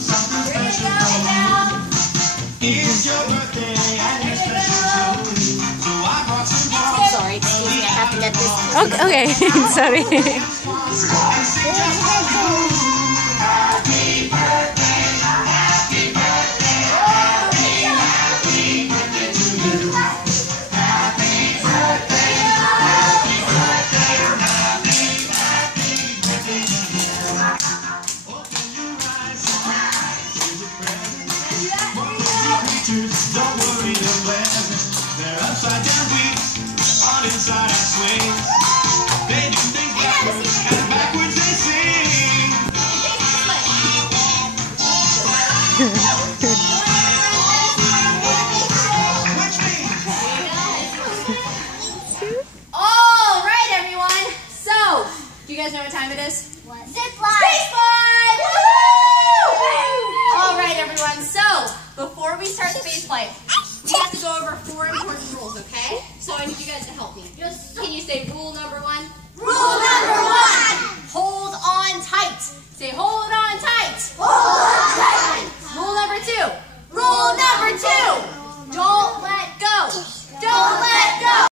something special for you. It's your birthday and it's special too. So I brought some balls. Sorry, excuse me, I have to get this. Okay, sorry. And sing just for you. Happy birthday, happy birthday, happy, happy birthday to you. Happy birthday, happy birthday, happy, happy birthday to you. Open your eyes, here's a present. What little creatures, don't worry, they're pleasant. They're upside down weeks, on inside out swings. They do things backwards, and backwards they sing. Which means All right, everyone. So, do you guys know what time it is? What? Zip line! All right, everyone. So, before we start space flight, we have to go over 4 important rules, okay? So I need you guys to help me. Can you say rule number 1?